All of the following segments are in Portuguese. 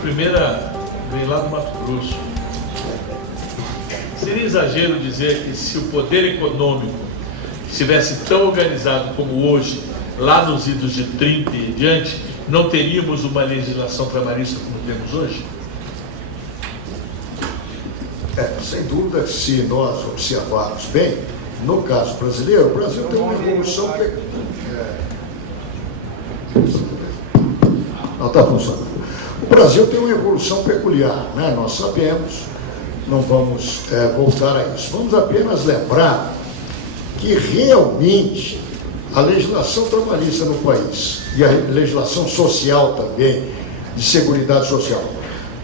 primeira vem lá do Mato Grosso. Seria exagero dizer que se o poder econômico estivesse tão organizado como hoje, lá nos idos de 30 e diante, não teríamos uma legislação trabalhista como temos hoje? Sem dúvida, se nós observarmos bem, no caso brasileiro, o Brasil tem uma evolução... Não está funcionando. O Brasil tem uma evolução peculiar, né? Nós sabemos, não vamos voltar a isso. Vamos apenas lembrar que realmente a legislação trabalhista no país e a legislação social também, de seguridade social,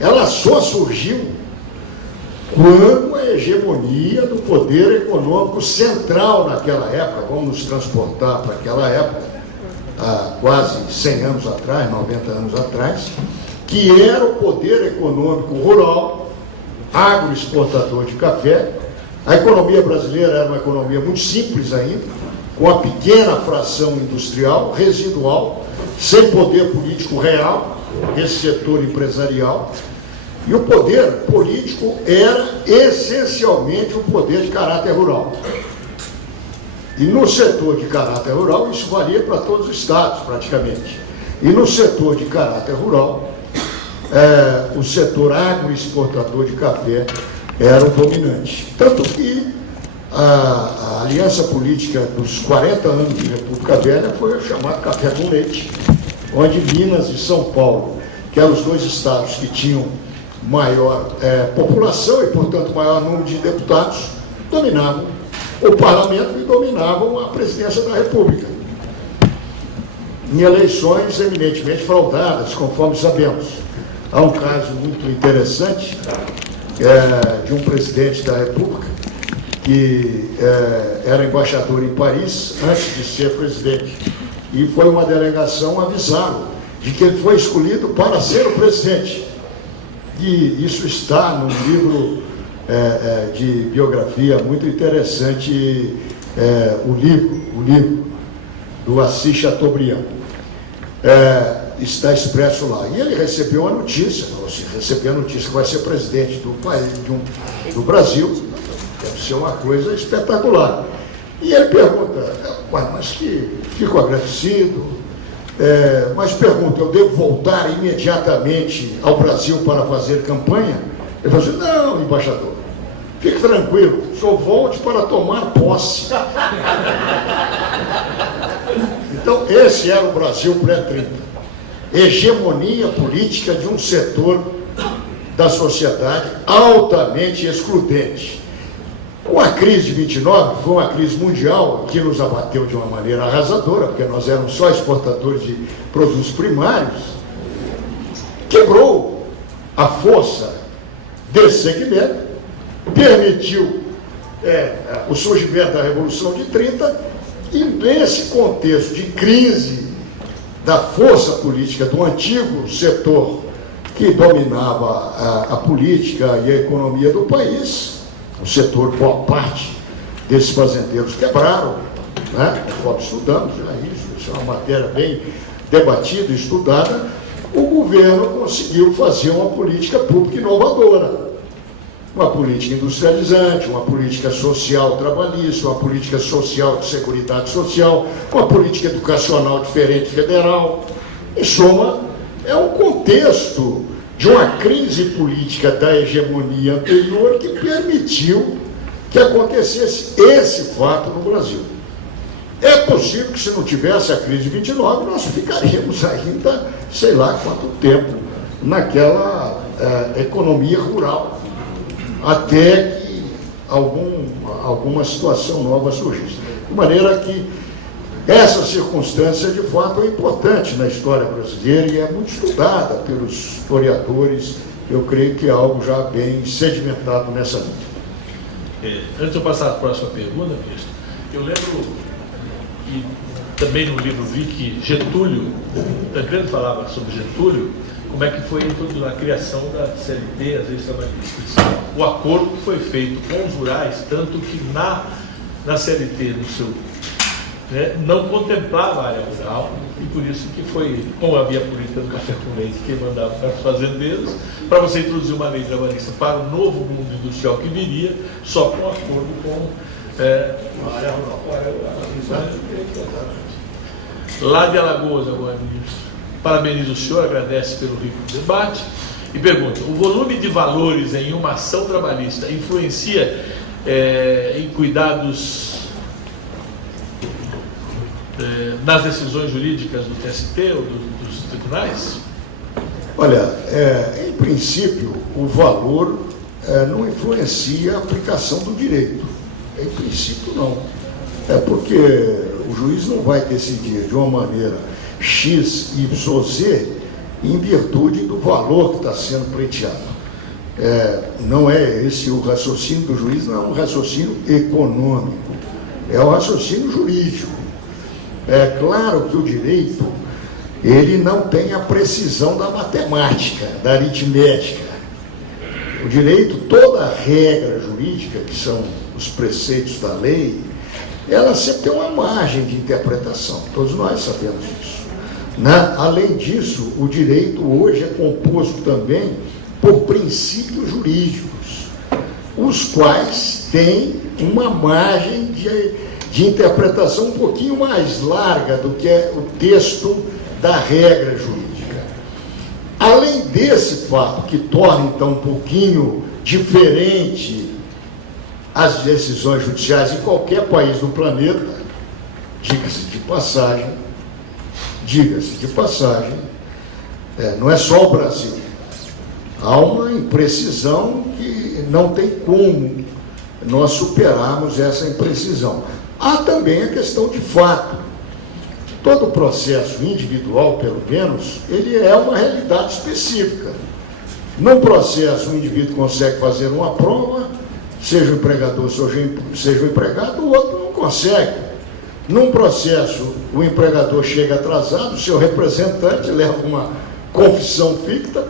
ela só surgiu quando a hegemonia do poder econômico central naquela época, vamos nos transportar para aquela época, há quase 100 anos atrás, 90 anos atrás, que era o poder econômico rural, agroexportador de café. A economia brasileira era uma economia muito simples ainda, com a pequena fração industrial, residual, sem poder político real, esse setor empresarial. E o poder político era essencialmente um poder de caráter rural. E no setor de caráter rural, isso valia para todos os estados, praticamente. E no setor de caráter rural, o setor agroexportador de café era o dominante. Tanto que a aliança política dos 40 anos de República Velha foi chamada Café com Leite, onde Minas e São Paulo, que eram os dois estados que tinham maior população e, portanto, maior número de deputados, dominavam o parlamento e dominavam a presidência da República, em eleições eminentemente fraudadas, conforme sabemos. Há um caso muito interessante de um presidente da República que era embaixador em Paris antes de ser presidente, e foi uma delegação avisá-lo de que ele foi escolhido para ser o presidente. E isso está num livro de biografia muito interessante, o livro do Assis Chateaubriand. Está expresso lá. E ele recebeu a notícia, que vai ser presidente do país, do Brasil, deve ser uma coisa espetacular. E ele pergunta, mas que fico agradecido, mas pergunta, eu devo voltar imediatamente ao Brasil para fazer campanha? Ele falou assim, não, embaixador, fique tranquilo, só volte para tomar posse. Então, esse era o Brasil pré-30. Hegemonia política de um setor da sociedade altamente excludente. Com a crise de 29, foi uma crise mundial que nos abateu de uma maneira arrasadora, porque nós éramos só exportadores de produtos primários, quebrou a força desse segmento, permitiu o surgimento da Revolução de 30, e nesse contexto de crise da força política do antigo setor que dominava a política e a economia do país, o setor, boa parte desses fazendeiros quebraram, né? Nós estudamos isso é uma matéria bem debatida e estudada. O governo conseguiu fazer uma política pública inovadora, uma política industrializante, uma política social trabalhista, uma política social de seguridade social, uma política educacional diferente federal. Em suma, é um contexto de uma crise política da hegemonia anterior que permitiu que acontecesse esse fato no Brasil. É possível que, se não tivesse a crise de 29, nós ficaríamos ainda, sei lá quanto tempo, naquela economia rural, até que alguma situação nova surgisse. De maneira que essa circunstância, de fato, é importante na história brasileira e é muito estudada pelos historiadores. Eu creio que é algo já bem sedimentado nessa linha. Antes de eu passar para a próxima pergunta, ministro, eu lembro que também no livro vi que Getúlio, Tancredo falava sobre Getúlio, como é que foi tudo na criação da CLT, às vezes trabalhista. O acordo que foi feito com os rurais, tanto que na CLT, no seu né, não contemplava a área rural, e por isso que foi, como havia a política do café com leite que mandava para as fazendeiros, para você introduzir uma lei trabalhista para o novo mundo industrial que viria, só com acordo com a área rural. Lá de Alagoas, agora, ministro, parabenizo o senhor, agradece pelo rico debate e pergunta: o volume de valores em uma ação trabalhista influencia em cuidados nas decisões jurídicas do TST ou dos tribunais? Olha, em princípio, o valor não influencia a aplicação do direito. Em princípio, não. Porque o juiz não vai decidir de uma maneira X, Y, Z em virtude do valor que está sendo pleiteado. Não é esse o raciocínio do juiz, não é um raciocínio econômico, é um raciocínio jurídico. É claro que o direito, ele não tem a precisão da matemática, da aritmética. O direito, toda a regra jurídica, que são os preceitos da lei, ela sempre tem uma margem de interpretação, todos nós sabemos disso. Além disso, o direito hoje é composto também por princípios jurídicos, os quais têm uma margem de interpretação um pouquinho mais larga do que é o texto da regra jurídica. Além desse fato, que torna então um pouquinho diferente as decisões judiciais em qualquer país do planeta, diga-se de passagem, não é só o Brasil. Há uma imprecisão que não tem como nós superarmos essa imprecisão. Há também a questão de fato. Todo processo individual, pelo menos, ele é uma realidade específica. Num processo, o indivíduo consegue fazer uma prova, seja o empregador, seja o empregado, o outro não consegue. Num processo, o empregador chega atrasado, o seu representante leva uma confissão ficta.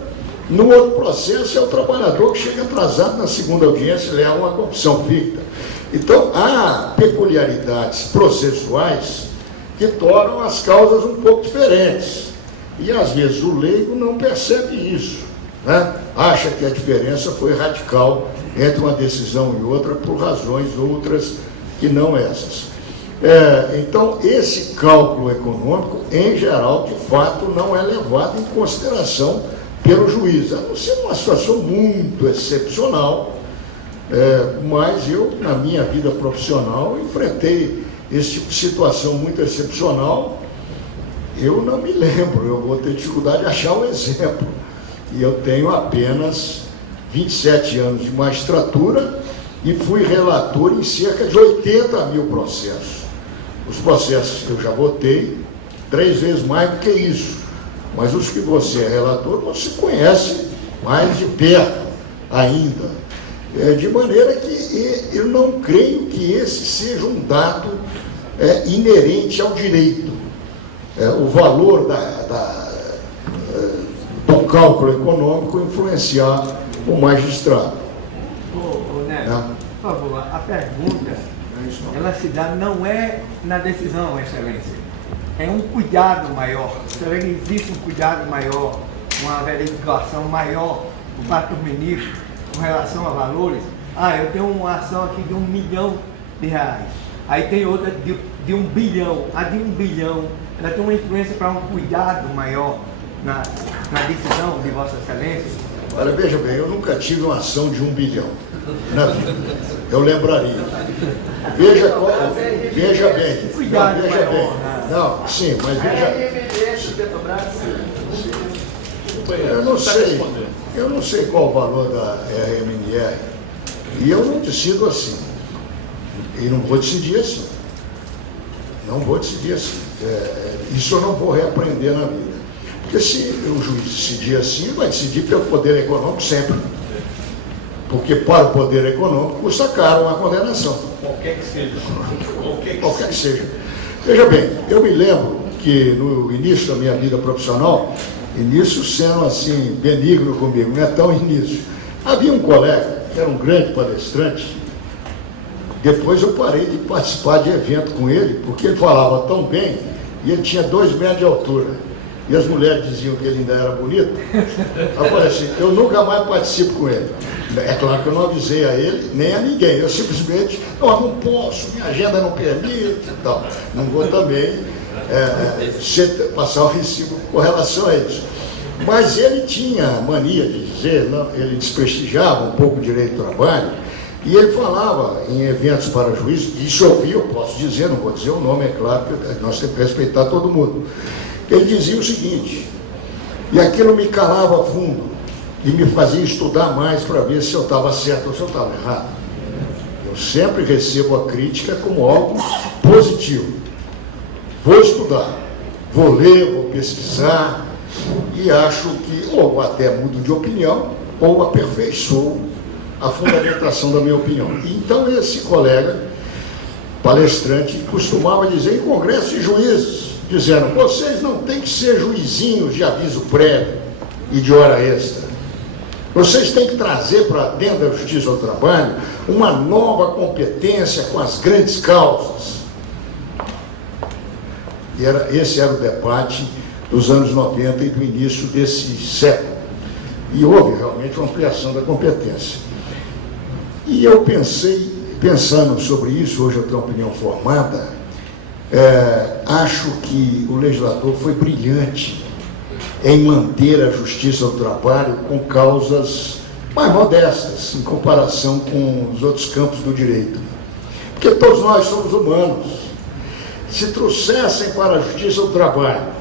No outro processo, é o trabalhador que chega atrasado na segunda audiência e leva uma confissão ficta. Então, há peculiaridades processuais que tornam as causas um pouco diferentes. E, às vezes, o leigo não percebe isso, né? Acha que a diferença foi radical entre uma decisão e outra por razões outras que não essas. Então, esse cálculo econômico, em geral, de fato, não é levado em consideração pelo juiz, a não ser uma situação muito excepcional, mas eu, na minha vida profissional, enfrentei esse tipo de situação muito excepcional. Eu não me lembro, eu vou ter dificuldade de achar um exemplo, e eu tenho apenas 27 anos de magistratura e fui relator em cerca de 80 mil processos. Os processos que eu já votei, 3 vezes mais do que isso. Mas os que você é relator, você conhece mais de perto ainda. De maneira que eu não creio que esse seja um dado inerente ao direito. O valor do cálculo econômico influenciar o magistrado. Neto, por favor, a pergunta, ela se dá, não é na decisão, excelência. É um cuidado maior. Será que existe um cuidado maior, uma verificação maior por parte do ministro com relação a valores? Eu tenho uma ação aqui de R$1 milhão. Aí tem outra de 1 bilhão. A de 1 bilhão, ela tem uma influência para um cuidado maior na decisão de Vossa Excelência? Olha, veja bem, eu nunca tive uma ação de 1 bilhão na vida. Eu lembraria. Veja bem. Cuidado maior. Não, sim, mas veja. Eu não sei qual o valor da RMNR. E eu não decido assim. E não vou decidir assim. Não vou decidir assim. Isso eu não vou reaprender na vida. Porque se o juiz decidir assim, vai decidir pelo poder econômico sempre. Porque para o poder econômico custa caro uma condenação. Qualquer que seja. Qualquer que seja. Veja bem, eu me lembro que no início da minha vida profissional, início sendo assim, benigno comigo, não é tão início, havia um colega, que era um grande palestrante, Depois eu parei de participar de evento com ele, porque ele falava tão bem e ele tinha 2 metros de altura. E as mulheres diziam que ele ainda era bonito. Eu falei assim, eu nunca mais participo com ele. É claro que eu não avisei a ele, nem a ninguém. Eu simplesmente, não posso, minha agenda não permite e tal. Não vou também passar o recibo com relação a isso. Mas ele tinha mania de dizer, não, ele desprestigiava um pouco o direito do trabalho, e ele falava em eventos para juízes, isso eu vi, eu posso dizer, não vou dizer o nome, é claro, que nós temos que respeitar todo mundo. Ele dizia o seguinte, e aquilo me calava a fundo, e me fazia estudar mais para ver se eu estava certo ou se eu estava errado. Eu sempre recebo a crítica como algo positivo. Vou estudar, vou ler, vou pesquisar, e acho que ou até mudo de opinião, ou aperfeiçoo a fundamentação da minha opinião. Então esse colega, palestrante, costumava dizer em congresso de juízes, dizendo, vocês não têm que ser juizinhos de aviso prévio e de hora extra. Vocês têm que trazer para dentro da Justiça do Trabalho uma nova competência com as grandes causas. E esse era o debate dos anos 90 e do início desse século. E houve realmente uma ampliação da competência. E eu pensando sobre isso, hoje eu tenho uma opinião formada, acho que o legislador foi brilhante em manter a Justiça do Trabalho com causas mais modestas, em comparação com os outros campos do direito. Porque todos nós somos humanos. Se trouxessem para a Justiça do Trabalho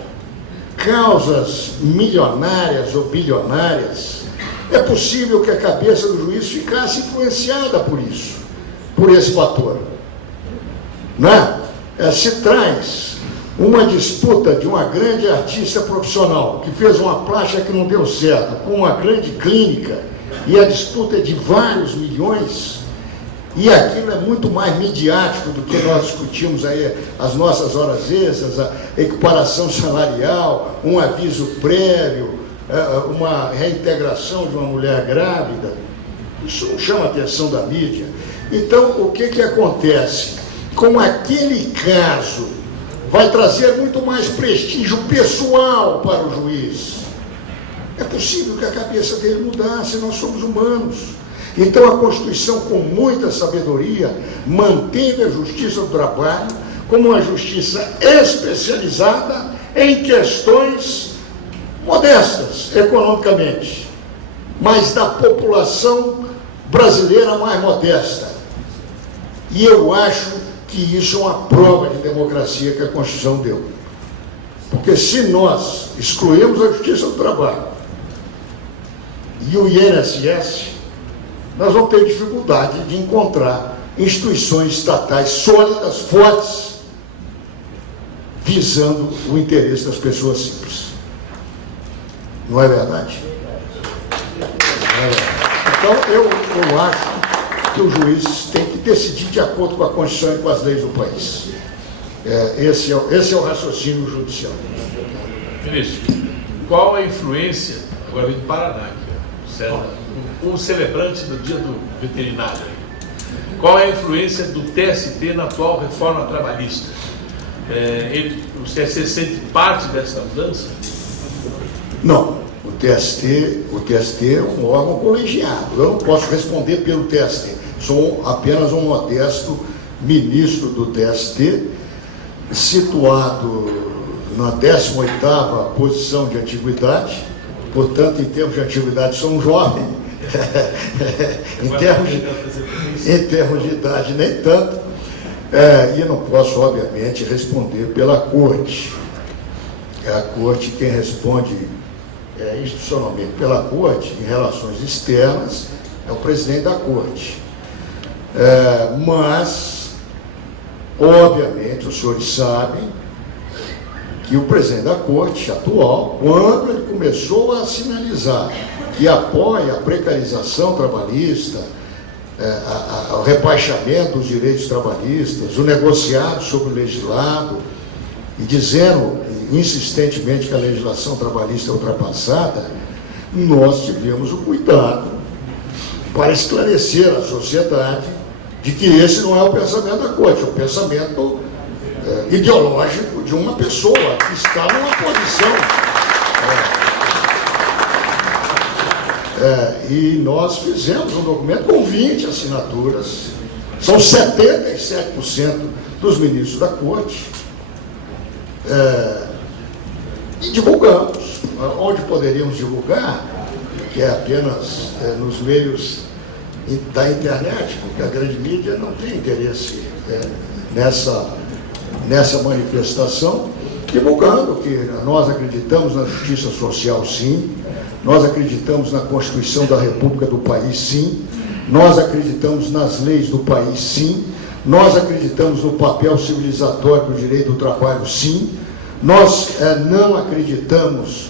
causas milionárias ou bilionárias, é possível que a cabeça do juiz ficasse influenciada por isso, por esse fator. Não é? Se traz uma disputa de uma grande artista profissional que fez uma plástica que não deu certo, com uma grande clínica, e a disputa é de vários milhões, e aquilo é muito mais midiático do que nós discutimos aí, as nossas horas extras, a equiparação salarial, um aviso prévio, uma reintegração de uma mulher grávida. Isso não chama a atenção da mídia. Então, o que acontece? Com aquele caso, vai trazer muito mais prestígio pessoal para o juiz. É possível que a cabeça dele mudasse, nós somos humanos. Então a Constituição, com muita sabedoria, manteve a Justiça do Trabalho como uma justiça especializada em questões modestas economicamente, mas da população brasileira mais modesta. E eu acho que isso é uma prova de democracia que a Constituição deu. Porque se nós excluímos a Justiça do Trabalho e o INSS, nós vamos ter dificuldade de encontrar instituições estatais sólidas, fortes, visando o interesse das pessoas simples. Não é verdade? Então, eu acho que o juiz tem que decidir de acordo com a Constituição e com as leis do país. Esse é o raciocínio judicial. Ministro, qual a influência, agora vem do Paraná, o celebrante do Dia do Veterinário, qual é a influência do TST na atual reforma trabalhista? O TST sente parte dessa mudança? Não, o TST é um órgão colegiado. Eu não posso responder pelo TST. Sou apenas um modesto ministro do TST, situado na 18ª posição de antiguidade. Portanto, em termos de antiguidade, sou um jovem. em termos de idade, nem tanto. E eu não posso, obviamente, responder pela Corte. É a Corte quem responde institucionalmente pela Corte, em relações externas, é o presidente da Corte. Mas, obviamente, os senhores sabem que o presidente da Corte atual, quando ele começou a sinalizar que apoia a precarização trabalhista, o rebaixamento dos direitos trabalhistas, o negociado sobre o legislado, e dizendo insistentemente que a legislação trabalhista é ultrapassada, nós tivemos o cuidado para esclarecer à sociedade de que esse não é o pensamento da corte, é o pensamento ideológico de uma pessoa que está numa posição. E nós fizemos um documento com 20 assinaturas, são 77% dos ministros da corte, e divulgamos, onde poderíamos divulgar, que é apenas nos meios da internet, porque a grande mídia não tem interesse nessa manifestação, divulgando que nós acreditamos na justiça social, sim, nós acreditamos na Constituição da República do país, sim, nós acreditamos nas leis do país, sim, nós acreditamos no papel civilizatório do direito do trabalho, sim, nós não acreditamos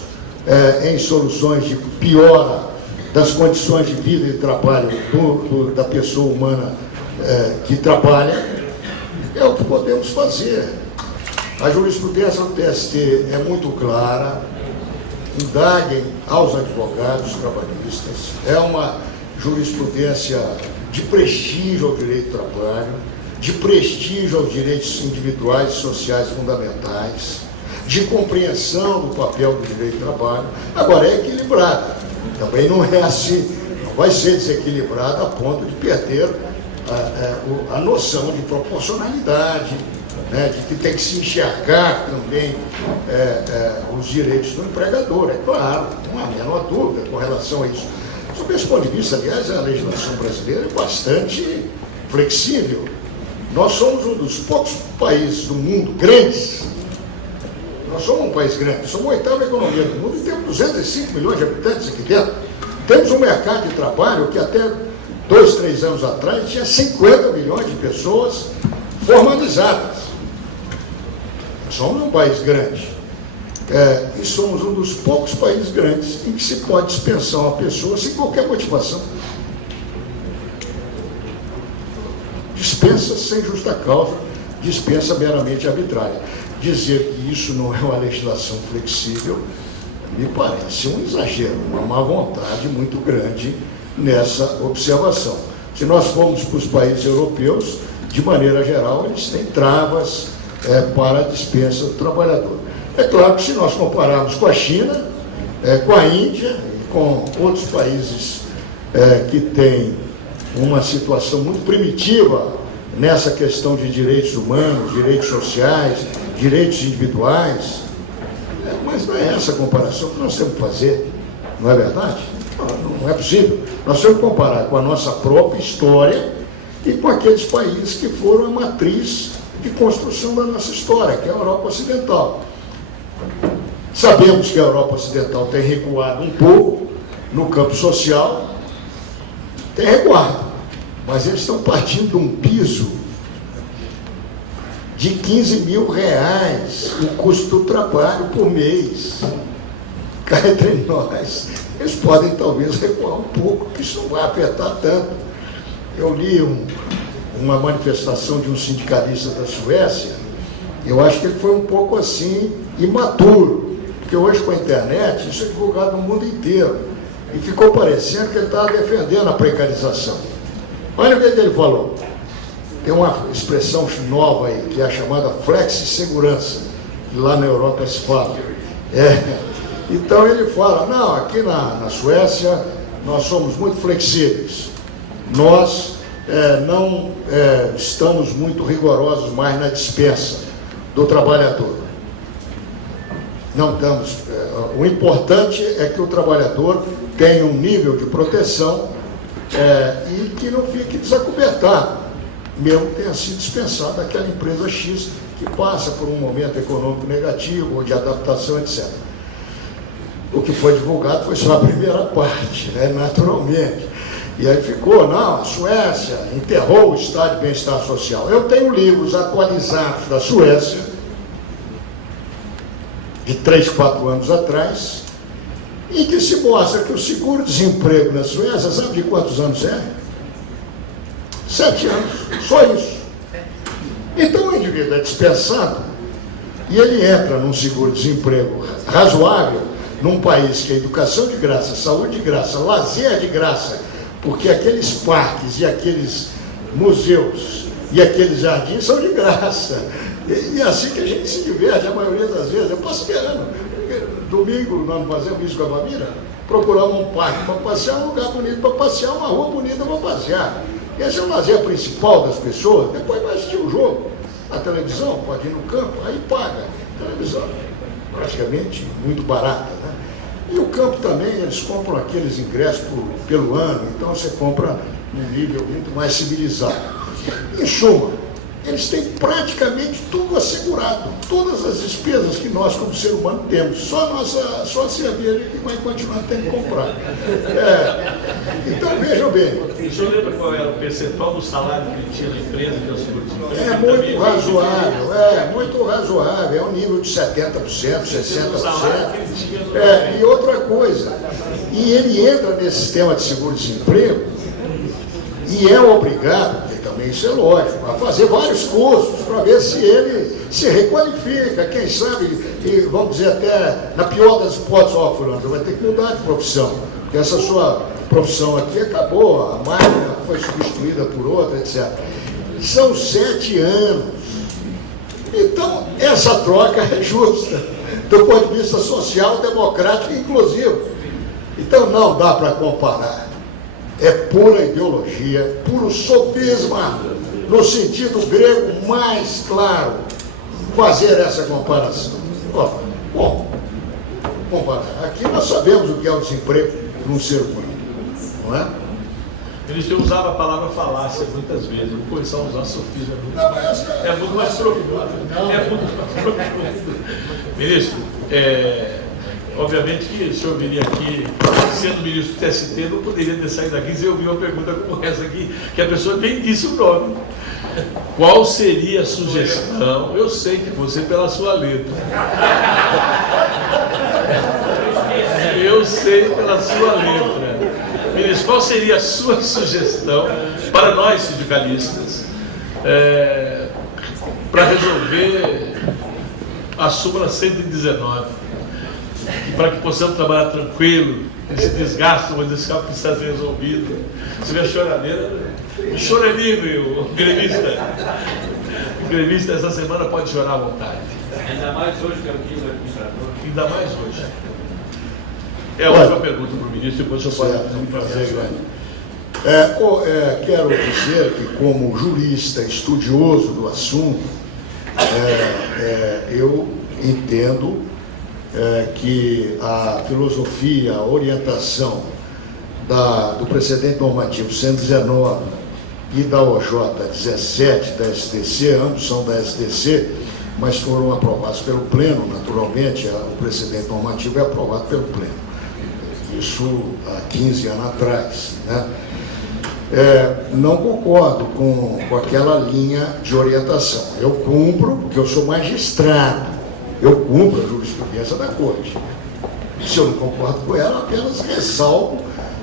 em soluções de piora das condições de vida e trabalho da pessoa humana que trabalha. É o que podemos fazer. A jurisprudência do TST é muito clara, indaguem aos advogados trabalhistas, é uma jurisprudência de prestígio ao direito do trabalho, de prestígio aos direitos individuais e sociais fundamentais, de compreensão do papel do direito do trabalho. Agora, é equilibrada, também não é assim, não vai ser desequilibrada a ponto de perder a noção de proporcionalidade, né, de que tem que se enxergar também os direitos do empregador, é claro, não há a menor dúvida com relação a isso. Sob esse ponto de vista, aliás, a legislação brasileira é bastante flexível. Nós somos um dos poucos países do mundo grandes, nós somos um país grande, somos a 8ª economia do mundo e temos 205 milhões de habitantes aqui dentro. Temos um mercado de trabalho que até 2, 3 anos atrás tinha 50 milhões de pessoas formalizadas. Somos um país grande. E somos um dos poucos países grandes em que se pode dispensar uma pessoa sem qualquer motivação. Dispensa sem justa causa, dispensa meramente arbitrária. Dizer que isso não é uma legislação flexível me parece um exagero, uma má vontade muito grande nessa observação. Se nós formos para os países europeus, de maneira geral, eles têm travas para a dispensa do trabalhador. É claro que se nós compararmos com a China, com a Índia e com outros países que têm uma situação muito primitiva nessa questão de direitos humanos, direitos sociais, direitos individuais, mas não é essa a comparação que nós temos que fazer, não é verdade? Não é possível. Nós temos que comparar com a nossa própria história e com aqueles países que foram a matriz de construção da nossa história, que é a Europa Ocidental. Sabemos que a Europa Ocidental tem recuado um pouco no campo social, tem recuado, mas eles estão partindo de um piso de R$15.000 o custo do trabalho por mês. Cá entre nós, eles podem talvez recuar um pouco, que isso não vai afetar tanto. Eu li uma manifestação de um sindicalista da Suécia, eu acho que ele foi um pouco assim, imaturo, porque hoje com a internet isso é divulgado no mundo inteiro, e ficou parecendo que ele estava defendendo a precarização. Olha o que ele falou. Tem uma expressão nova aí, que é a chamada flexi-segurança, que lá na Europa se fala. Então ele fala, não, aqui na Suécia nós somos muito flexíveis, nós não estamos muito rigorosos mais na dispensa do trabalhador. Não estamos. O importante é que o trabalhador tenha um nível de proteção e que não fique desacobertado, mesmo que tenha sido dispensado daquela empresa X que passa por um momento econômico negativo ou de adaptação, etc. O que foi divulgado foi só a primeira parte, naturalmente. E aí ficou, não, a Suécia enterrou o estado de bem-estar social. Eu tenho livros atualizados da Suécia, de 3, 4 anos atrás, em que se mostra que o seguro-desemprego na Suécia, sabe de quantos anos é? 7 anos, só isso. Então o indivíduo é dispensado e ele entra num seguro-desemprego razoável, num país que é educação de graça, saúde de graça, lazer de graça, porque aqueles parques e aqueles museus e aqueles jardins são de graça. E assim que a gente se diverte, a maioria das vezes, eu passo ano. Domingo nós fazemos isso com a família, procuramos um parque para passear, um lugar bonito para passear, uma rua bonita para passear. Esse é o lazer principal das pessoas. Depois vai assistir o jogo, a televisão, pode ir no campo, aí paga. A televisão, praticamente muito barata, né? E o campo também, eles compram aqueles ingressos pelo ano, então você compra num nível muito mais civilizado. Em suma, eles têm praticamente tudo assegurado, todas as despesas que nós, como ser humano, temos. Só a cerveja que vai continuar tendo que comprar. Então, vejam bem. O senhor lembra qual era o percentual do salário que ele tinha na empresa, que é o seguro-desemprego? É muito razoável, muito razoável. É um nível de 70%, 60%. E outra coisa, e ele entra nesse sistema de seguro-desemprego e é obrigado, porque também isso é lógico, a fazer vários cursos para ver se ele se requalifica, quem sabe, e vamos dizer até, na pior das hipóteses, fulano, vai ter que mudar de profissão, porque essa sua profissão aqui acabou, a máquina foi substituída por outra, etc. São 7 anos. Então, essa troca é justa, do ponto de vista social, democrático e inclusivo. Então, não dá para comparar. É pura ideologia, puro sofisma, no sentido grego mais claro, fazer essa comparação. Bom, comparar. Aqui nós sabemos o que é o desemprego de um ser humano, não é? Ministro, eu usava a palavra falácia muitas vezes, vou começar a usar sofisma. É muito mais profundo. É muito mais profundo. Ministro, obviamente que o senhor viria aqui, sendo ministro do TST, não poderia ter saído daqui se eu ouvir uma pergunta como essa aqui, que a pessoa nem disse o nome. Qual seria a sugestão? Eu sei que você pela sua letra. Eu sei pela sua letra. Ministro, qual seria a sua sugestão para nós sindicalistas para resolver a súmula 119? Para que possamos trabalhar tranquilo, esse desgaste, mas esse caso precisa ser resolvido. Se tiver choradeira, o choro é livre, o gremista. O gremista essa semana pode chorar à vontade. Ainda mais hoje que é o dia do administrador. Ainda mais hoje. É a última pergunta para o ministro, depois o senhor pode fazer. Quero dizer que, como jurista estudioso do assunto, eu entendo que a filosofia, a orientação do precedente normativo 119 e da OJ 17 da STC, ambos são da STC, mas foram aprovados pelo Pleno, naturalmente, o precedente normativo é aprovado pelo Pleno. Isso há 15 anos atrás, né? Não concordo com aquela linha de orientação. Eu cumpro, porque eu sou magistrado, eu cumpro a jurisprudência da Corte. Se eu não concordo com ela, apenas ressalvo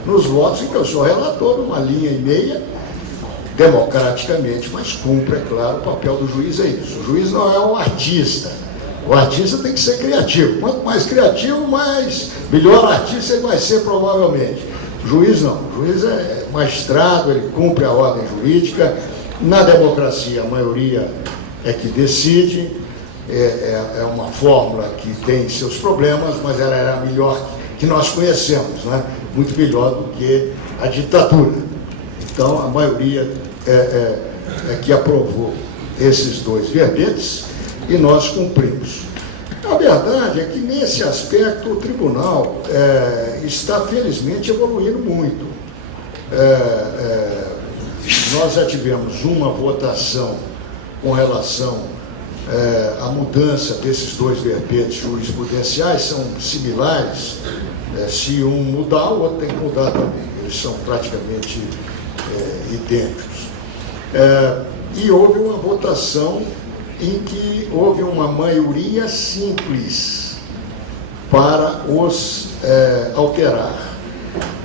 nos votos em que eu sou relator, numa linha e meia, democraticamente, mas cumpre, é claro, o papel do juiz é isso. O juiz não é um artista. O artista tem que ser criativo. Quanto mais criativo, melhor artista ele vai ser, provavelmente. O juiz não. O juiz é magistrado, ele cumpre a ordem jurídica. Na democracia, a maioria é que decide. É uma fórmula que tem seus problemas, mas ela era a melhor que nós conhecemos, né? Muito melhor do que a ditadura. Então, a maioria é que aprovou esses 2 verbetes e nós cumprimos. A verdade é que, nesse aspecto, o tribunal está, felizmente, evoluindo muito. Nós já tivemos uma votação com relação à mudança desses 2 verbetes jurisprudenciais, são similares. Se um mudar, o outro tem que mudar também. Eles são praticamente idênticos. E houve uma votação em que houve uma maioria simples para os alterar.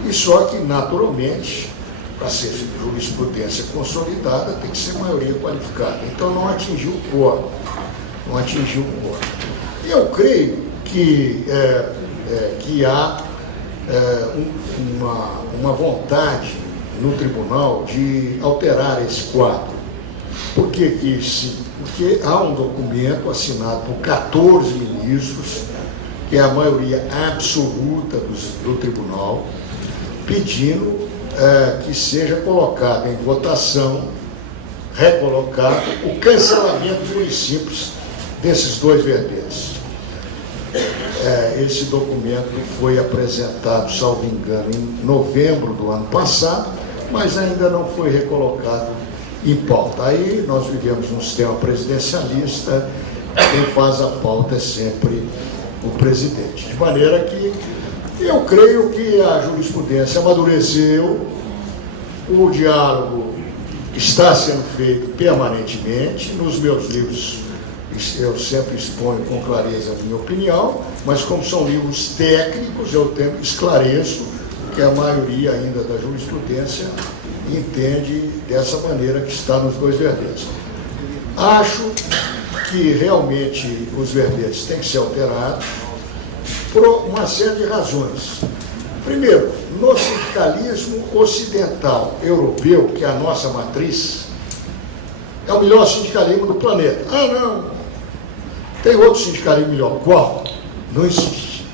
E só que, naturalmente, para ser jurisprudência consolidada, tem que ser maioria qualificada. Então, não atingiu o quórum. Não atingiu o quórum. Eu creio que há uma vontade no tribunal de alterar esse quadro. Por que isso? Porque há um documento assinado por 14 ministros, que é a maioria absoluta do tribunal, pedindo que seja colocado em votação, recolocado, o cancelamento de municípios desses 2 verbetes. Esse documento foi apresentado, salvo engano, em novembro do ano passado, mas ainda não foi recolocado em pauta. Aí nós vivemos num sistema presidencialista, quem faz a pauta é sempre o presidente. De maneira que eu creio que a jurisprudência amadureceu, o diálogo está sendo feito permanentemente. Nos meus livros eu sempre exponho com clareza a minha opinião, mas como são livros técnicos, eu esclareço que a maioria ainda da jurisprudência entende dessa maneira que está nos 2 verbetes. Acho que realmente os verbetes têm que ser alterados por uma série de razões. Primeiro, no sindicalismo ocidental europeu, que é a nossa matriz, é o melhor sindicalismo do planeta. Não, tem outro sindicalismo melhor. Qual? Não existe.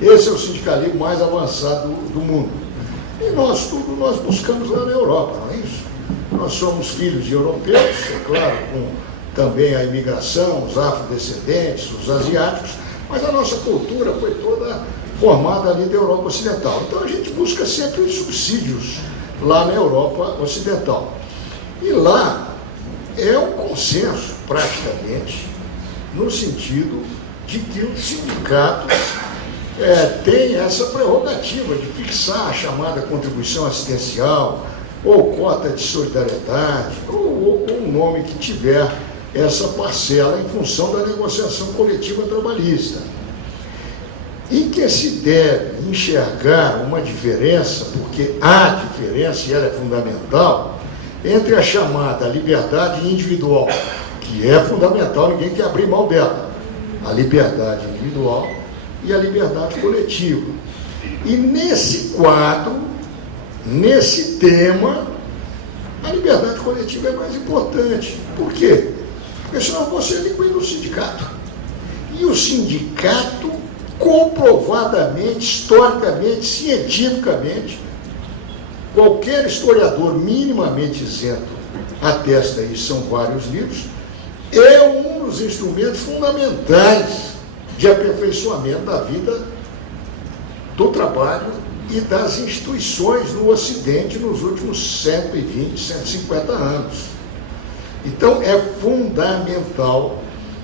Esse é o sindicalismo mais avançado do mundo. E nós buscamos lá na Europa, não é isso? Nós somos filhos de europeus, é claro, com também a imigração, os afrodescendentes, os asiáticos, mas a nossa cultura foi toda formada ali da Europa Ocidental. Então a gente busca sempre os subsídios lá na Europa Ocidental. E lá é um consenso, praticamente, no sentido de que os sindicatos têm essa prerrogativa de fixar a chamada contribuição assistencial, ou cota de solidariedade, ou o nome que tiver essa parcela em função da negociação coletiva trabalhista. E que se deve enxergar uma diferença, porque há diferença, e ela é fundamental, entre a chamada liberdade individual, que é fundamental, ninguém quer abrir mão dela, a liberdade individual e a liberdade coletiva. E nesse quadro, nesse tema, a liberdade coletiva é mais importante. Por quê? Porque senão você liquida o sindicato. E o sindicato, comprovadamente, historicamente, cientificamente, qualquer historiador minimamente isento atesta, e são vários livros, é um dos instrumentos fundamentais de aperfeiçoamento da vida do trabalho e das instituições no Ocidente nos últimos 120, 150 anos. Então, é fundamental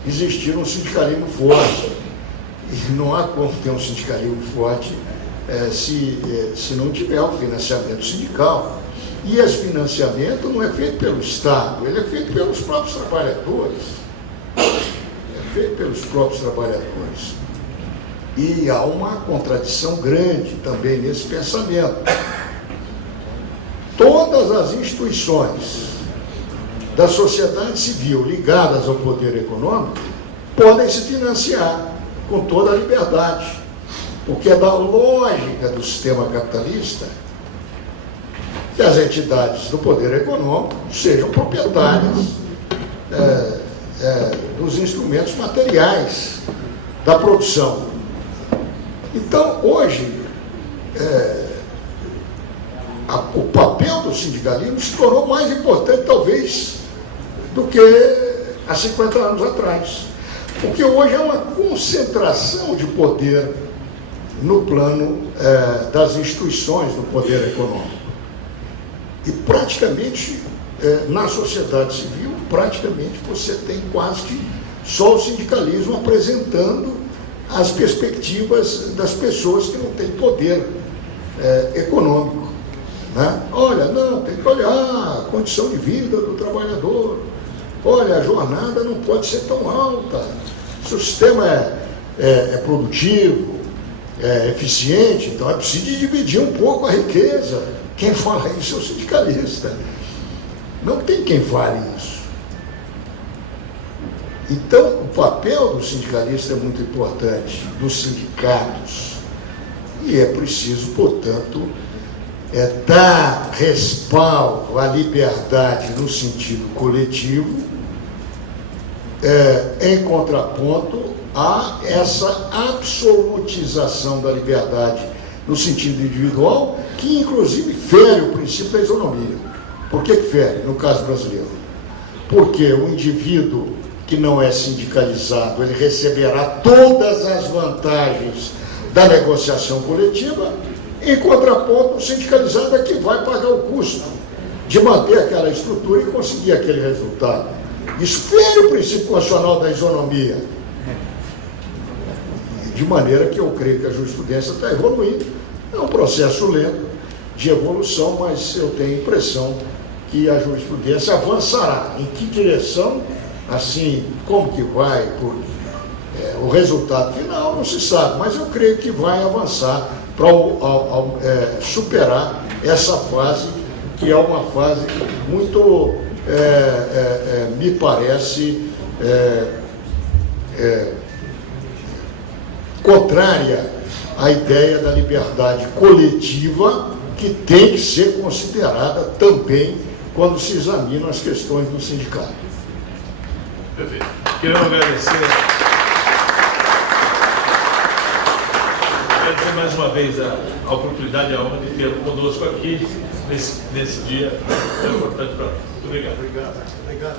existir um sindicalismo forte. E não há como ter um sindicalismo forte se não tiver o financiamento sindical. E esse financiamento não é feito pelo Estado, ele é feito pelos próprios trabalhadores. É feito pelos próprios trabalhadores. E há uma contradição grande também nesse pensamento. Todas as instituições da sociedade civil ligadas ao poder econômico podem se financiar com toda a liberdade, porque é da lógica do sistema capitalista que as entidades do poder econômico sejam proprietárias dos instrumentos materiais da produção. Então, hoje, o papel do sindicalismo se tornou mais importante, talvez, do que há 50 anos atrás. Porque hoje é uma concentração de poder no plano das instituições do poder econômico. E praticamente, na sociedade civil, praticamente você tem quase que só o sindicalismo apresentando as perspectivas das pessoas que não têm poder econômico. Né? Olha, não, tem que olhar a condição de vida do trabalhador. Olha, a jornada não pode ser tão alta. Se o sistema é produtivo, é eficiente, então é preciso dividir um pouco a riqueza. Quem fala isso é o sindicalista. Não tem quem fale isso. Então, o papel do sindicalista é muito importante, dos sindicatos. E é preciso, portanto, dar respaldo à liberdade no sentido coletivo, em contraponto a essa absolutização da liberdade no sentido individual, que inclusive fere o princípio da isonomia. Por que fere, no caso brasileiro? Porque o indivíduo que não é sindicalizado, ele receberá todas as vantagens da negociação coletiva, em contraponto, o sindicalizado é que vai pagar o custo de manter aquela estrutura e conseguir aquele resultado. Isso fere o princípio constitucional da isonomia. De maneira que eu creio que a jurisprudência está evoluindo. É um processo lento de evolução, mas eu tenho a impressão que a jurisprudência avançará. Em que direção? Assim, como que vai? O resultado final não se sabe, mas eu creio que vai avançar para superar essa fase, que é uma fase muito, me parece, contrária à ideia da liberdade coletiva, que tem que ser considerada também quando se examinam as questões do sindicato. Perfeito. Queremos agradecer mais uma vez a oportunidade e a honra de ter conosco aqui nesse dia tão importante para nós. Muito obrigado. Obrigado. Obrigado.